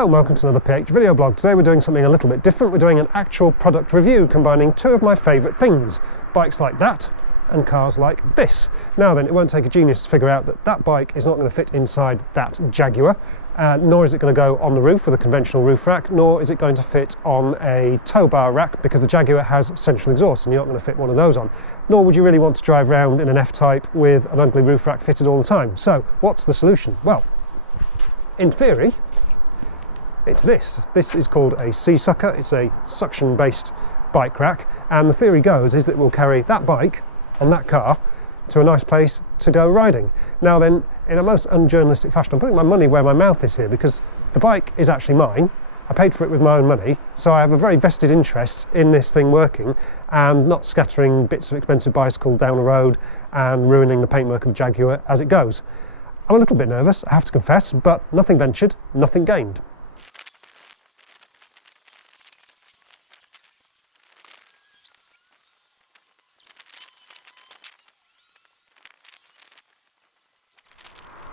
Hello and welcome to another PH video blog. Today we're doing something a little bit different. We're doing an actual product review combining two of my favourite things, bikes like that and cars like this. Now then, it won't take a genius to figure out that that bike is not going to fit inside that Jaguar, nor is it going to go on the roof with a conventional roof rack, nor is it going to fit on a tow bar rack because the Jaguar has central exhaust and you're not going to fit one of those on. Nor would you really want to drive around in an F-Type with an ugly roof rack fitted all the time. So what's the solution? Well, in theory, it's this. This is called a Sea Sucker. It's a suction-based bike rack, and the theory goes is that we'll carry that bike on that car to a nice place to go riding. Now then, in a most unjournalistic fashion, I'm putting my money where my mouth is here because the bike is actually mine. I paid for it with my own money, so I have a very vested interest in this thing working and not scattering bits of expensive bicycle down the road and ruining the paintwork of the Jaguar as it goes. I'm a little bit nervous, I have to confess, but nothing ventured, nothing gained.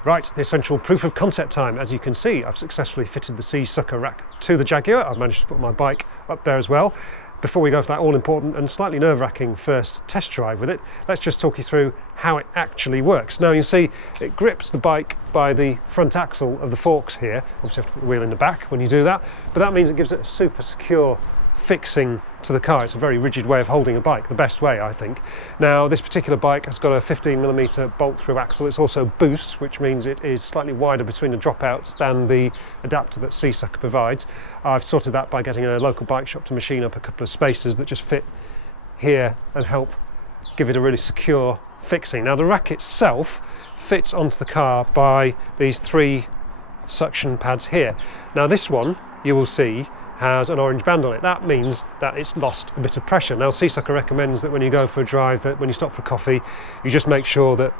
Right, the essential proof of concept time. As you can see, I've successfully fitted the Sea Sucker rack to the Jaguar. I've managed to put my bike up there as well. Before we go for that all-important and slightly nerve-wracking first test drive with it, let's just talk you through how it actually works. Now you see it grips the bike by the front axle of the forks here. Obviously you have to put the wheel in the back when you do that, but that means it gives it a super secure fixing to the car. It's a very rigid way of holding a bike, the best way I think. Now this particular bike has got a 15mm bolt through axle. It's also boost, which means it is slightly wider between the dropouts than the adapter that Sea Sucker provides. I've sorted that by getting a local bike shop to machine up a couple of spacers that just fit here and help give it a really secure fixing. Now the rack itself fits onto the car by these three suction pads here. Now this one, you will see, has an orange band on it. That means that it's lost a bit of pressure. Now Sea Sucker recommends that when you go for a drive, that when you stop for coffee, you just make sure that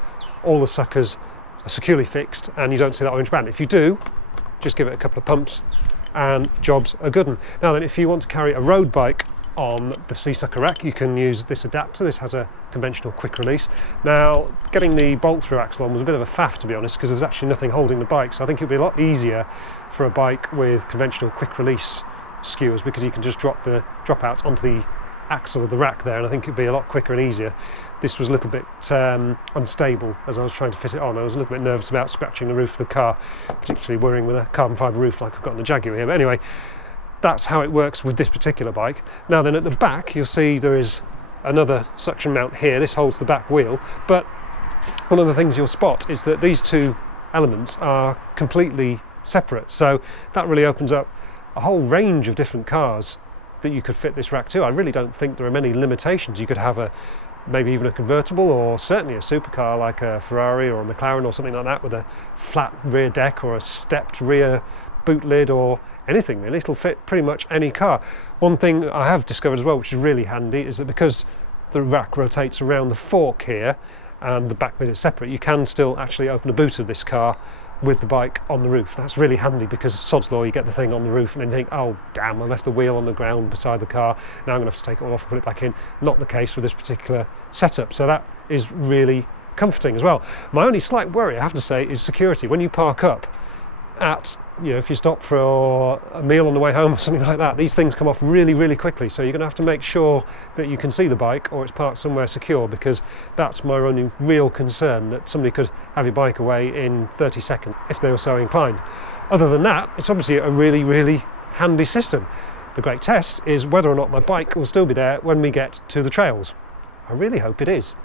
all the suckers are securely fixed and you don't see that orange band. If you do, just give it a couple of pumps and jobs are good. Now then, if you want to carry a road bike on the Sea Sucker rack, you can use this adapter. This has a conventional quick release. Now, getting the bolt through axle on was a bit of a faff, to be honest, because there's actually nothing holding the bike. So I think it would be a lot easier for a bike with conventional quick release skewers, because you can just drop the dropouts onto the axle of the rack there, and I think it'd be a lot quicker and easier. This was a little bit unstable as I was trying to fit it on. I was a little bit nervous about scratching the roof of the car, particularly worrying with a carbon fibre roof like I've got on the Jaguar here. But anyway, that's how it works with this particular bike. Now then, at the back you'll see there is another suction mount here. This holds the back wheel, but one of the things you'll spot is that these two elements are completely separate, so that really opens up a whole range of different cars that you could fit this rack to. I really don't think there are many limitations. You could have maybe even a convertible, or certainly a supercar like a Ferrari or a McLaren or something like that with a flat rear deck or a stepped rear boot lid or anything really. It'll fit pretty much any car. One thing I have discovered as well, which is really handy, is that because the rack rotates around the fork here and the back bit is separate, you can still actually open the boot of this car with the bike on the roof. That's really handy because sod's law, you get the thing on the roof and then you think, oh damn, I left the wheel on the ground beside the car, now I'm going to have to take it all off and put it back in. Not the case with this particular setup, so that is really comforting as well. My only slight worry, I have to say, is security. When you park up at, if you stop for a meal on the way home or something like that, these things come off really, really quickly, so you're going to have to make sure that you can see the bike or it's parked somewhere secure, because that's my only real concern, that somebody could have your bike away in 30 seconds if they were so inclined. Other than that, it's obviously a really, really handy system. The great test is whether or not my bike will still be there when we get to the trails. I really hope it is.